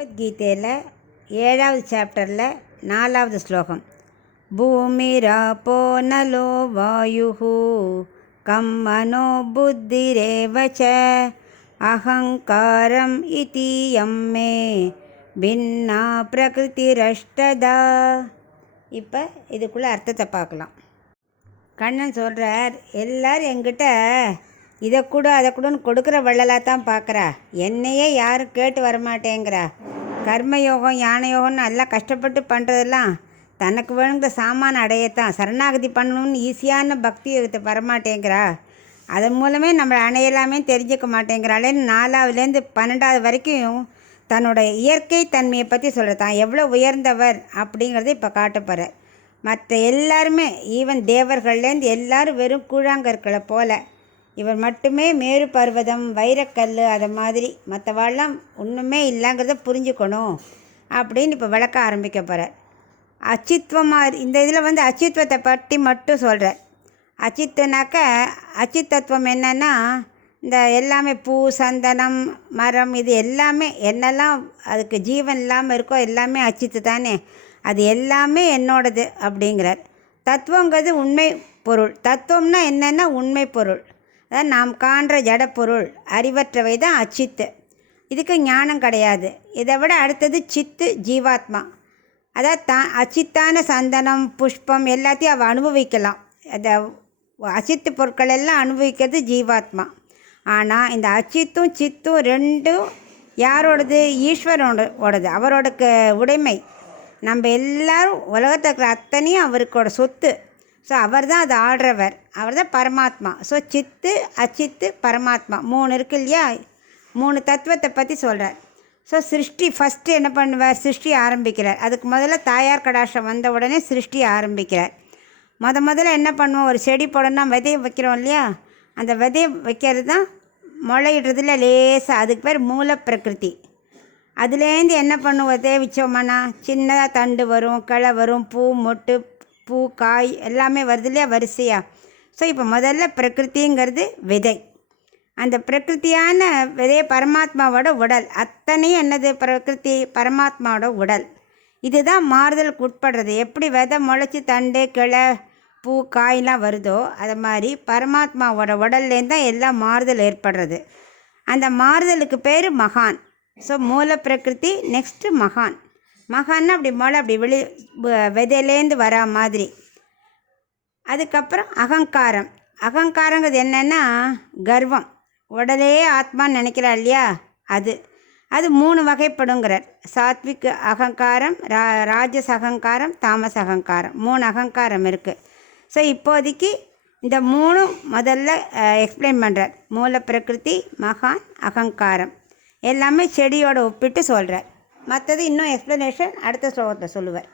பகவத்கீதையில் 7வது சாப்டரில் 4வது ஸ்லோகம். பூமிராப்போ நலோ வாயுஹு கம் மனோ புத்திரேவச அகங்காரம் இதி யம்மே பின்னா பிரகிருதிரஷ்டதா. இப்போ இதுக்குள்ளே அர்த்தத்தை பார்க்கலாம். கண்ணன் சொல்கிறார், எல்லோரும் என்கிட்ட இதை கூட அதை கூடன்னு கொடுக்குற வள்ளலாக தான் பார்க்குறா. என்னையே யாரும் கேட்டு வரமாட்டேங்கிறா. கர்மயோகம் ஞானயோகம்னு எல்லாம் கஷ்டப்பட்டு பண்ணுறதெல்லாம் தனக்கு வேணுங்கிற சாமான அடையத்தான். சரணாகதி பண்ணணும்னு ஈஸியான பக்தி யோகத்தை வரமாட்டேங்கிறா. அதன் மூலமே நம்மளை அணையலாமே தெரிஞ்சுக்க மாட்டேங்கிறாளேன்னு 4வதுலேருந்து 12வது வரைக்கும் தன்னோட இயற்கை தன்மையை பற்றி சொல்கிறதான் எவ்வளோ உயர்ந்தவர் அப்படிங்கிறத இப்போ காட்டப்போகிறார். மற்ற எல்லாருமே ஈவன் தேவர்கள்லேருந்து எல்லோரும் வெறும் கூழாங்கற்களை போல், இவர் மட்டுமே மேரு பர்வதம் வைரக்கல் அதை மாதிரி மற்றவாள்லாம் ஒன்றுமே இல்லைங்கிறத புரிஞ்சுக்கணும் அப்படின்னு இப்போ விளக்க ஆரம்பிக்க போகிறார். அச்சித்வமாக இந்த இதில் அச்சித்வத்தை பற்றி மட்டும் சொல்கிறார். அச்சித்துனாக்க அச்சித்தத்துவம் என்னென்னா, இந்த எல்லாமே பூ சந்தனம் மரம் இது எல்லாமே என்னெல்லாம் அதுக்கு ஜீவன் இல்லாமல் இருக்கோ எல்லாமே அச்சித்து தானே, அது எல்லாமே என்னோடது அப்படிங்கிறார். தத்துவங்கிறது உண்மை பொருள். தத்துவம்னா என்னென்னா உண்மை பொருள், அதான் நாம் காண்ற ஜடப்பொருள் அறிவற்றவை தான் அச்சித்து. இதுக்கு ஞானம் கிடையாது. இதை விட அடுத்தது சித்து ஜீவாத்மா. அதாவது அச்சித்தான சந்தனம் புஷ்பம் எல்லாத்தையும் அவள் அனுபவிக்கலாம். அந்த அச்சித்து பொருட்கள் எல்லாம் அனுபவிக்கிறது ஜீவாத்மா. ஆனால் இந்த அச்சித்தும் சித்தும் ரெண்டும் யாரோடது? ஈஸ்வரனோடது, அவரோட உடைமை. நம்ம எல்லோரும் உலகத்தில் இருக்கிற அத்தனையும் அவருக்கோட சொத்து. ஸோ அவர் தான் அதை ஆடுறவர், அவர் தான் பரமாத்மா. ஸோ சித்து அச்சித்து பரமாத்மா 3 இருக்கு இல்லையா? 3 தத்துவத்தை பற்றி சொல்கிறார். ஸோ சிருஷ்டி ஃபஸ்ட்டு என்ன பண்ணுவார்? சிருஷ்டி ஆரம்பிக்கிறார். அதுக்கு முதல்ல தாயார் கடாட்சம் வந்த உடனே சிருஷ்டி ஆரம்பிக்கிறார். முதல்ல என்ன பண்ணுவோம்? ஒரு செடி போடணும்னா விதையை வைக்கிறோம் இல்லையா? அந்த விதையை வைக்கிறது தான் முளையிடுறதுல லேசாக, அதுக்கு பேர் மூல பிரகிருதி. அதுலேருந்து என்ன பண்ணுவோம்? விதையை வச்சோம்னா சின்னதாக தண்டு வரும், கிளை வரும், பூ மொட்டு பூ காய் எல்லாமே வருது இல்லையா வரிசையாக. ஸோ இப்போ முதல்ல பிரகிருதிங்கிறது விதை. அந்த பிரகிருத்தியான விதையை பரமாத்மாவோட உடல், அத்தனையும் என்னது? பிரகிருதி பரமாத்மாவோட உடல். இதுதான் மாறுதலுக்கு உட்படுறது. எப்படி விதை முளைச்சி தண்டு கிளை பூ காயெலாம் வருதோ அது மாதிரி பரமாத்மாவோட உடல்லேருந்து தான் எல்லாம் மாறுதல் ஏற்படுறது. அந்த மாறுதலுக்கு பேர் மகான். ஸோ மூல பிரகிருதி நெக்ஸ்ட்டு மகான். மகான்னா அப்படி மொளை அப்படி விதையிலேருந்து வரா மாதிரி. அதுக்கப்புறம் அகங்காரம். அகங்காரங்கிறது என்னென்னா கர்வம். உடலே ஆத்மான்னு நினைக்கிறா இல்லையா? அது 3 வகைப்படுங்கிறார். சாத்விக் அகங்காரம், ராஜஸ் அகங்காரம், தாமஸ் அகங்காரம், 3 அகங்காரம் இருக்குது. ஸோ இப்போதைக்கு இந்த 3 முதல்ல எக்ஸ்பிளைன் பண்ணுறார். மூல பிரகிருதி, மகான், அகங்காரம் எல்லாமே செடியோடு ஒப்பிட்டு சொல்கிறார். மற்றது இன்னும் எக்ஸ்ப்ளனேஷன் அடுத்த ஸ்லோகத்தில் சொல்லுவார்.